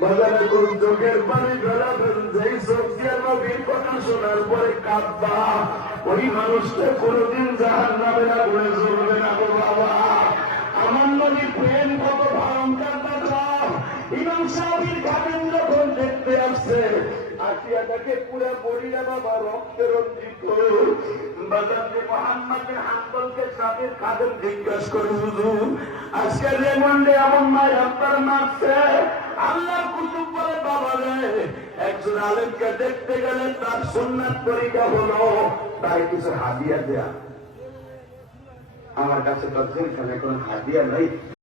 বাজারে কোন চোখের পানি বেড়াবেন যেই সবজিয়া নবীর কথা শোনার পরে কাঁদবা। ওই মানুষটা কোনোদিন জাহান নামে না বলে চলবে না গো বাবা। আমার নবীর প্রেম কত ভয়ঙ্কর কথা। ইমাম সাহেবের খাবেন যখন দেখতে আসছে আসিয়াটাকে পুরো বড়িয়া বাবা, রক্তে রঞ্জিত। বাজারে মোহাম্মদের হাম্বলকে সাহেবের খাদেন জিজ্ঞাসা করে, হুজুর আজকে যে মন্ডে এমন মায় আপনার মারছে আল্লাহ কুতুব বলে, বাবা রে, একজন আলেমকে দেখতে গেলে তার সুন্নাত তরিকা হলো। তার কিছু হাদিয়া দেয়া। আমার কাছে তো জেলখানে কোনো হাদিয়া নেই।